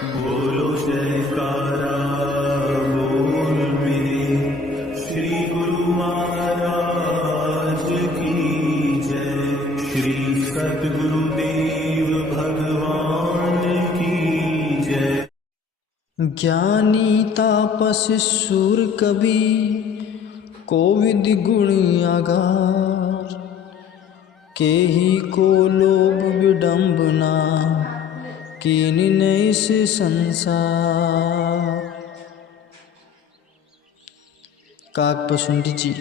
बोलो जयकारा बोल मेरे श्री गुरु महाराज की जय। श्री सद्गुरुदेव भगवान की जय। ज्ञानी तापस सुर कवि कोविद गुण आगार, केहि को लोभ विडम्बना कीन इस संसार। काकभुसुंडी जी,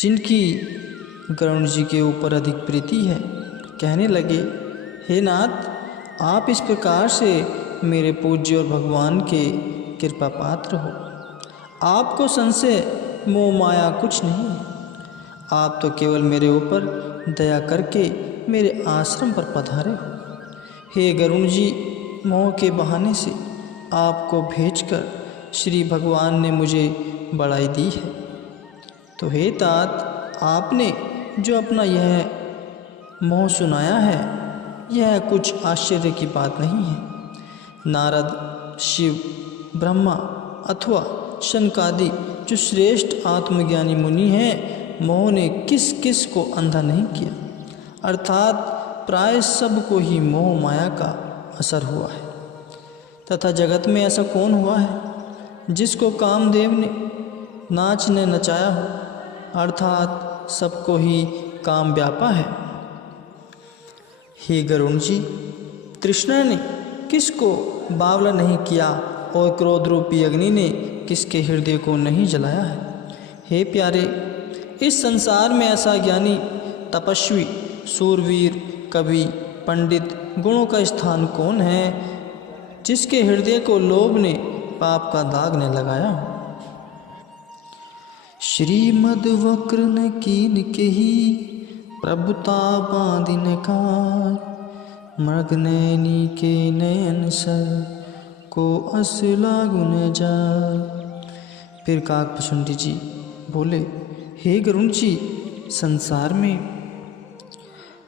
जिनकी गरुड़ जी के ऊपर अधिक प्रीति है, कहने लगे, हे नाथ, आप इस प्रकार से मेरे पूज्य और भगवान के कृपा पात्र हो। आपको संशय मोह माया कुछ नहीं। आप तो केवल मेरे ऊपर दया करके मेरे आश्रम पर पधारे हो। हे गरुड़ जी, मोह के बहाने से आपको भेजकर श्री भगवान ने मुझे बड़ाई दी है। तो हे तात, आपने जो अपना यह मोह सुनाया है, यह कुछ आश्चर्य की बात नहीं है। नारद, शिव, ब्रह्मा अथवा शनकादि जो श्रेष्ठ आत्मज्ञानी मुनि हैं, मोह ने किस किस को अंधा नहीं किया, अर्थात प्राय सबको ही मोह माया का असर हुआ है। तथा जगत में ऐसा कौन हुआ है जिसको कामदेव ने नाच ने नचाया हो, अर्थात सबको ही काम व्यापा है। हे गरुड़ जी, तृष्णा ने किसको बावला नहीं किया और क्रोध रूपी अग्नि ने किसके हृदय को नहीं जलाया है। हे प्यारे, इस संसार में ऐसा ज्ञानी, तपस्वी, सूरवीर, कवि, पंडित, गुणों का स्थान कौन है जिसके हृदय को लोभ ने पाप का दाग ने लगाया हो। श्रीमद वक्र न कीन केहि प्रभुता बांधिन कार, मृग नैनी के नयन सर को अस लागु न जाय। फिर काकभुसुंडी जी बोले, हे गरुड़ जी, संसार में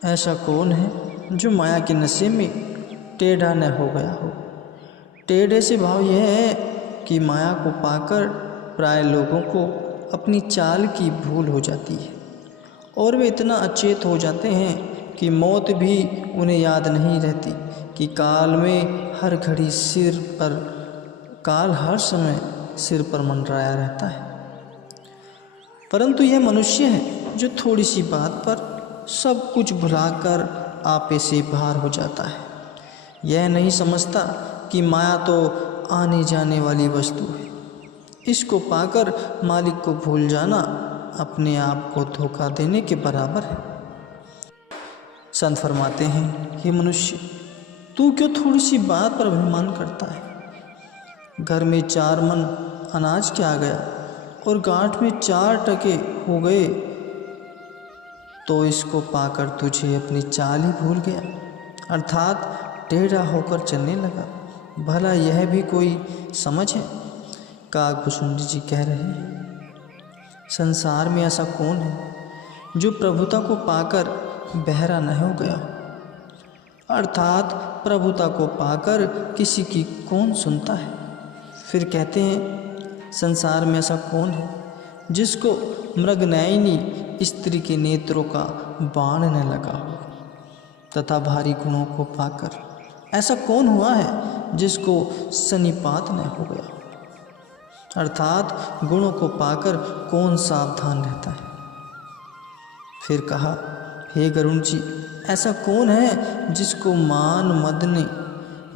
ऐसा कौन है जो माया के नशे में टेढ़ा न हो गया हो। टेढ़े से भाव यह है कि माया को पाकर प्राय लोगों को अपनी चाल की भूल हो जाती है और वे इतना अचेत हो जाते हैं कि मौत भी उन्हें याद नहीं रहती कि काल में हर घड़ी सिर पर, काल हर समय सिर पर मंडराया रहता है। परंतु यह मनुष्य है जो थोड़ी सी बात पर सब कुछ भुलाकर आपे से बाहर हो जाता है। यह नहीं समझता कि माया तो आने जाने वाली वस्तु है। इसको पाकर मालिक को भूल जाना अपने आप को धोखा देने के बराबर है। संत फरमाते हैं, हे मनुष्य, तू क्यों थोड़ी सी बात पर अभिमान करता है। घर में 4 मन अनाज के आ गया और गांठ में 4 टके हो गए तो इसको पाकर तुझे अपनी चाल ही भूल गया, अर्थात टेढ़ा होकर चलने लगा। भला यह भी कोई समझ है। काकभुसुंडी जी कह रहे हैं, संसार में ऐसा कौन है जो प्रभुता को पाकर बहरा न हो गया, अर्थात प्रभुता को पाकर किसी की कौन सुनता है। फिर कहते हैं, संसार में ऐसा कौन है जिसको मृगनयनी स्त्री के नेत्रों का बाण न लगा हो, तथा भारी गुणों को पाकर ऐसा कौन हुआ है जिसको सन्निपात न हो गया, अर्थात गुणों को पाकर कौन सावधान रहता है। फिर कहा, हे गरुड़ जी, ऐसा कौन है जिसको मान मद ने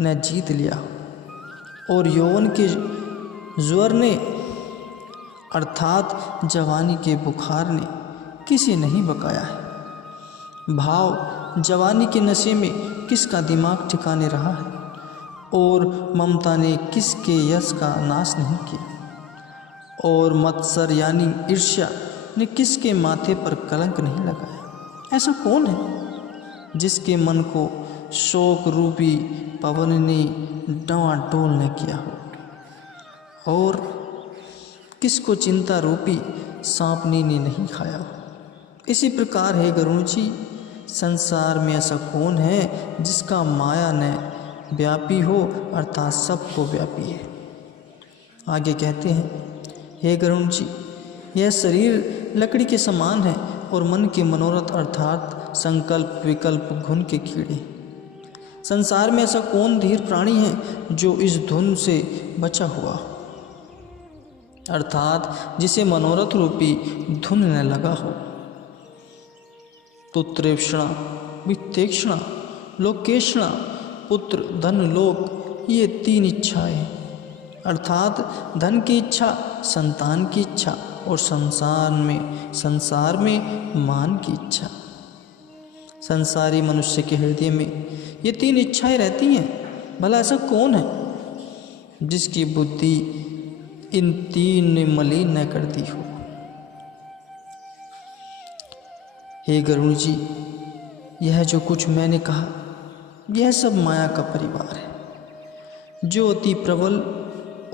न जीत लिया और यौवन के ज्वर ने, अर्थात जवानी के बुखार ने किसी नहीं बकाया है। भाव जवानी के नशे में किसका दिमाग ठिकाने रहा है और ममता ने किसके यश का नाश नहीं किया और मत्सर यानी ईर्ष्या ने किसके माथे पर कलंक नहीं लगाया। ऐसा कौन है जिसके मन को शोक रूपी पवन ने डांवाडोल न किया हो और किसको चिंता रूपी सांपनी ने नहीं खाया हो। इसी प्रकार है गरुड़ जी, संसार में ऐसा कौन है जिसका माया ने व्यापी हो अर्थात सबको व्यापी है। आगे कहते हैं, हे गरुण जी, यह शरीर लकड़ी के समान है और मन के मनोरथ अर्थात संकल्प विकल्प घुन के कीड़े। संसार में ऐसा कौन धीर प्राणी है जो इस धुन से बचा हुआ, अर्थात जिसे मनोरथ रूपी धुन न लगा हो। पुत्रेक्षणा, वित्तेक्षणा, लोकेक्षणा, पुत्र, धन, लोक, ये 3 इच्छाएं, अर्थात धन की इच्छा, संतान की इच्छा और संसार में मान की इच्छा। संसारी मनुष्य के हृदय में ये 3 इच्छाएं रहती हैं। भला ऐसा कौन है जिसकी बुद्धि इन 3 ने मलिन न कर दी हो। हे गरुण जी, यह जो कुछ मैंने कहा यह सब माया का परिवार है जो अति प्रबल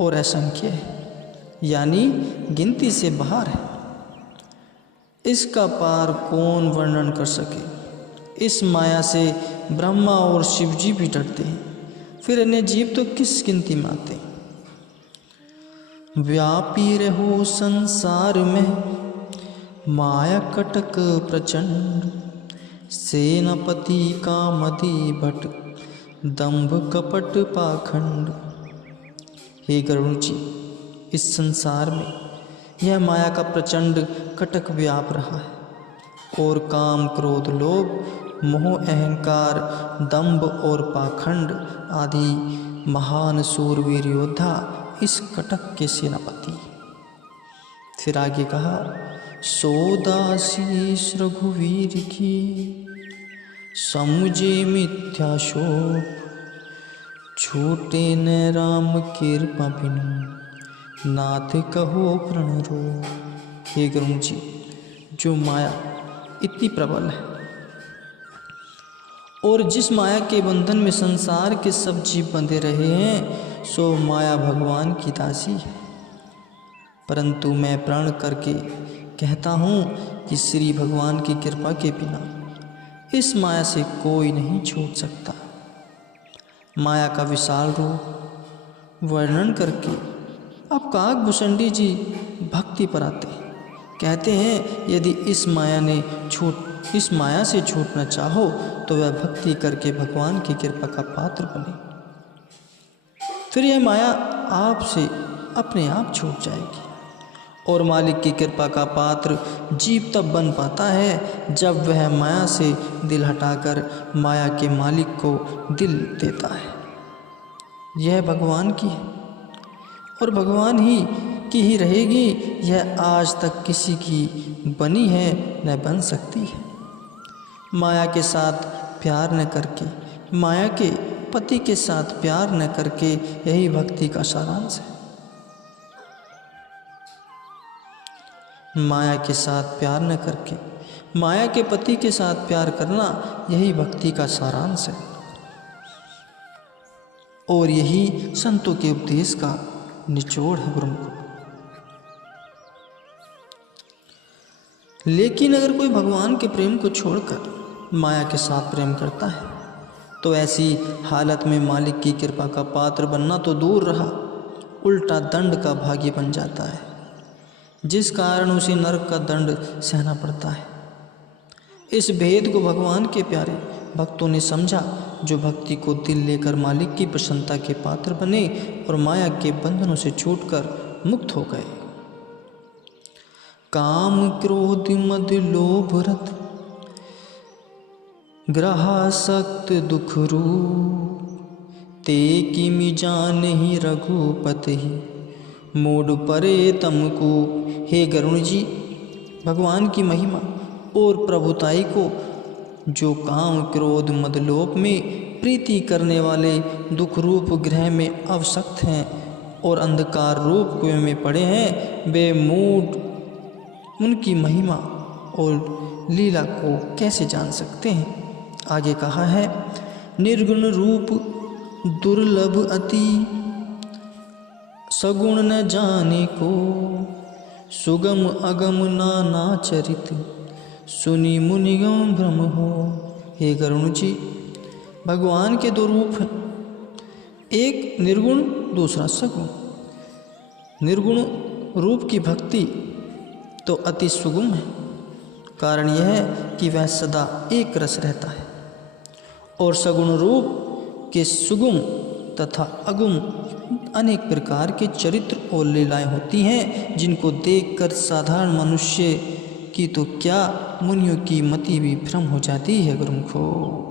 और असंख्य है, यानी गिनती से बाहर है। इसका पार कौन वर्णन कर सके। इस माया से ब्रह्मा और शिव जी भी डरते हैं, फिर अन्य जीव तो किस गिनती में आते हैं। व्यापी रहो संसार में माया कटक प्रचंड, सेनापति कामदी भट दंभ कपट पाखंड। हे गरुण जी, इस संसार में यह माया का प्रचंड कटक व्याप रहा है और काम क्रोध लोभ मोह अहंकार दंभ और पाखंड आदि महान सूरवीर योद्धा इस कटक के सेनापति। फिर आगे कहा, सोदासीस रघुवीर की समुझे मिथ्या शोक, छूटे न राम कृपा बिनु नाथ कहो प्रणरो। हे गरुण जी, जो माया इतनी प्रबल है और जिस माया के बंधन में संसार के सब जीव बंधे रहे हैं, सो माया भगवान की दासी है। परंतु मैं प्रण करके कहता हूँ कि श्री भगवान की कृपा के बिना इस माया से कोई नहीं छूट सकता। माया का विशाल रूप वर्णन करके अब काकभूषणी जी भक्ति पर आते हैं। कहते हैं, यदि इस माया से छूटना चाहो तो वह भक्ति करके भगवान की कृपा का पात्र बने, फिर यह माया आपसे अपने आप छूट जाएगी। और मालिक की कृपा का पात्र जीव तब बन पाता है जब वह माया से दिल हटाकर माया के मालिक को दिल देता है। यह भगवान की है और भगवान ही की ही रहेगी। यह आज तक किसी की बनी है न बन सकती है। माया के साथ प्यार न करके, माया के पति के साथ प्यार न करके, यही भक्ति का सारांश है। माया के साथ प्यार न करके माया के पति के साथ प्यार करना, यही भक्ति का सारांश है और यही संतों के उपदेश का निचोड़ है ब्रह्म। लेकिन अगर कोई भगवान के प्रेम को छोड़कर माया के साथ प्रेम करता है तो ऐसी हालत में मालिक की कृपा का पात्र बनना तो दूर रहा, उल्टा दंड का भागी बन जाता है, जिस कारण उसे नरक का दंड सहना पड़ता है। इस भेद को भगवान के प्यारे भक्तों ने समझा, जो भक्ति को दिल लेकर मालिक की प्रसन्नता के पात्र बने और माया के बंधनों से छूटकर मुक्त हो गए। काम क्रोध मद लोभ रत ग्रहासक्त दुख रूप, ते किमि जानहि रघुपति मोड परे तमको। हे गरुण जी, भगवान की महिमा और प्रभुताई को जो काम क्रोध मदलोभ में प्रीति करने वाले दुख रूप ग्रह में अवसक्त हैं और अंधकार रूप कुएं में पड़े हैं, वे मूढ़ उनकी महिमा और लीला को कैसे जान सकते हैं। आगे कहा है, निर्गुण रूप दुर्लभ अति सगुण न जाने को, सुगम अगम नाना चरित सुनी मुनिगम भ्रम हो। हे गरुण जी, भगवान के 2 रूप हैं, एक निर्गुण, दूसरा सगुण। निर्गुण रूप की भक्ति तो अति सुगम है। कारण यह है कि वह सदा एक रस रहता है। और सगुण रूप के सुगम तथा अगुम अनेक प्रकार के चरित्र और लीलाएं होती हैं, जिनको देखकर साधारण मनुष्य की तो क्या, मुनियों की मति भी भ्रम हो जाती है गुरुमुखो।